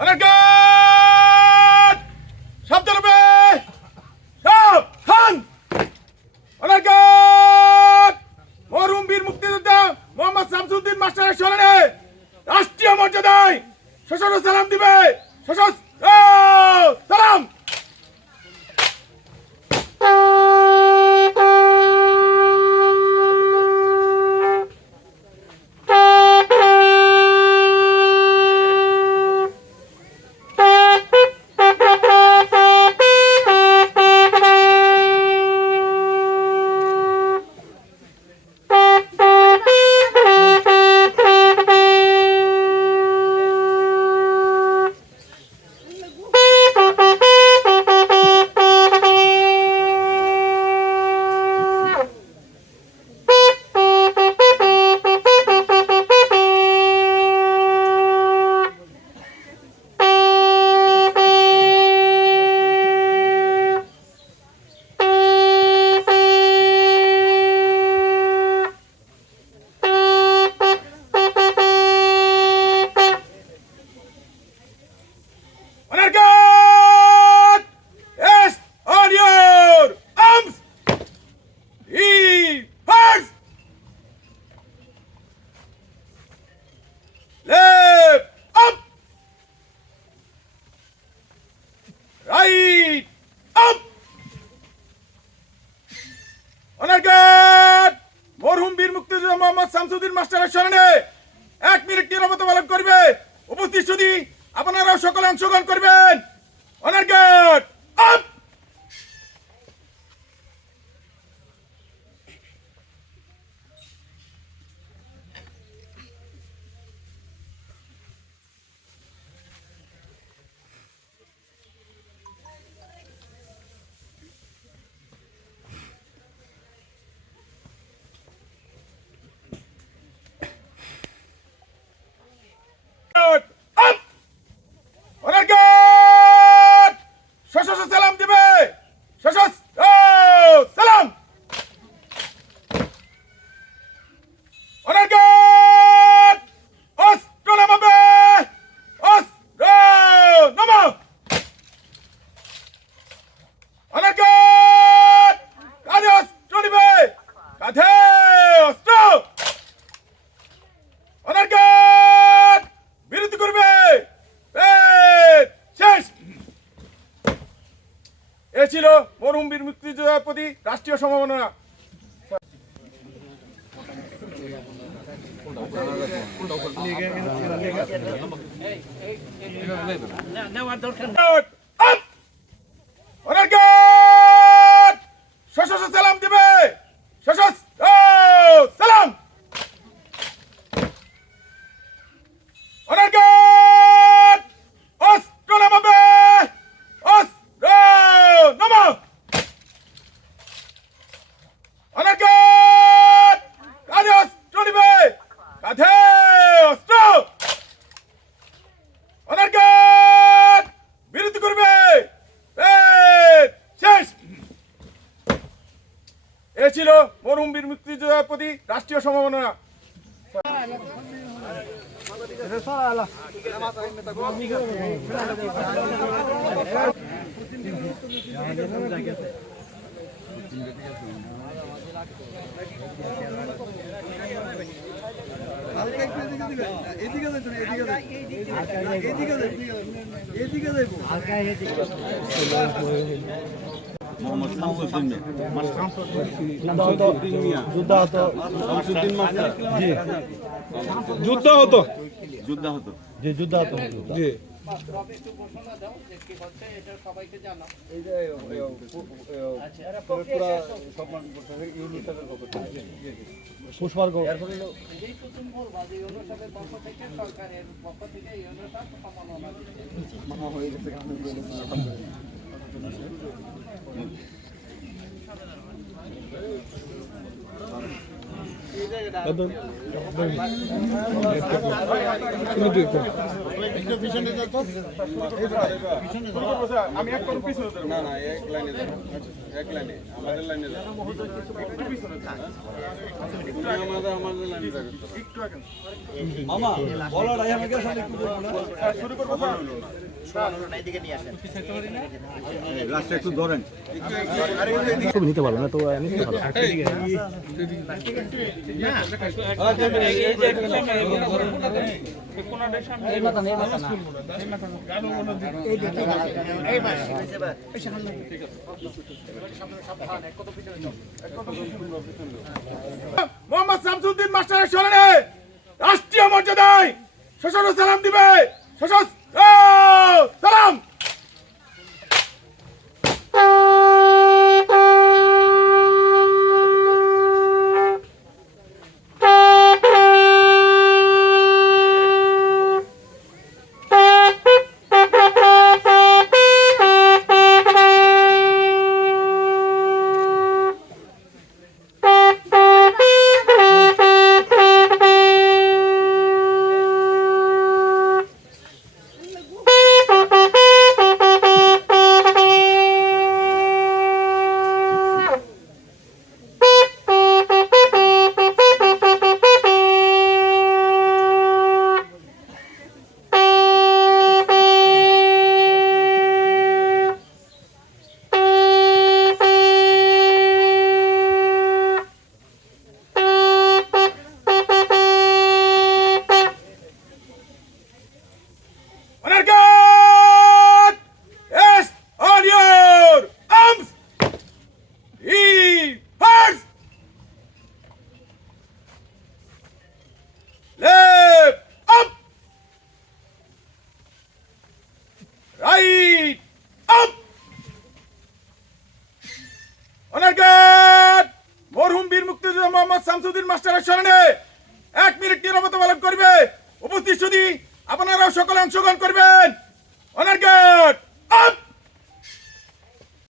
অনার্গাত শব্দ রূপে সব খান অনার্গাত মরহুম বীর মুক্তিযোদ্ধা মোহাম্মদ শামসুদ্দিন মাস্টারের স্মরণে রাষ্ট্রীয় মর্যাদায় সশস্ত্র সালাম দিবে। সশস্ত্র সালাম। মরহুম বীর মুক্তিযোদ্ধা মোহাম্মদ শামসুদ্দিন মাস্টারের স্মরণে 1 মিনিট নীরবতা পালন করবে। উপস্থিত সুধী আপনারাও সকলে অংশগ্রহণ করবেন। অনার্গাত আপ। সশস্ত্র সালাম দিবে। সশস্ত্র সালাম। অনার্গাত অস্ত্র নামাবে। অস্ত্র নামাও। অনার্গাত কাঁধে অস্ত্র নিবে। কাঁধে অস্ত্র। অনার্গাত বিরতি করবে। শেষ। এ ছিল মরহুম বীর মুক্তিযোদ্ধার প্রতি রাষ্ট্রীয় সম্মাননা। অনার্গাত সশস্ত্র সালাম দিবে। সশস্ত্র সালাম। অনার্গাত অস্ত্র নামাবে। অস্ত্র নামাও। অনার্গাত কাঁধে অস্ত্র নিবে। কাঁধে অস্ত্র। অনার্গাত বিরতি করবে। শেষ। এ ছিল মরহুম বীর মুক্তিযোদ্ধার প্রতি রাষ্ট্রীয় সম্মাননা। মোহাম্মদ শামসুদ্দিন মিয়া শামসুদ্দিন মাস্টার জি যুদ্ধ হতো জি যুদ্ধ হতো জি ঘোষণা দাও যে কি হচ্ছে এটা সবাইকে জানাও। এই যে পুরা সম্মান করতে ইউনিসেফের পক্ষ থেকে পুষ্পার্ঘ এই প্রথম বলবা যে ইউনিসেফের পক্ষ থেকে সরকারের পক্ষ থেকে ইউনিসেফ সম্মাননা দিচ্ছে। মামা হয়ে গেছে আলহামদুলিল্লাহ। আমি এক করুন পিছনে না না এক লাইনে আমাদের লাইনে আমাদের লাইনে একটু আগে মামা বলার আগে আমাকে সামনে একটু বলবো না শুরু করবো স্যার লাস্টে একটু ধরেন নিতে পারবো না তো নিতে পারবো মোহাম্মদ শামসুদ্দিন মাস্টারের স্মরণে রাষ্ট্রীয় মর্যাদায় সশস্ত্র সালাম দিবে সশস্ত্র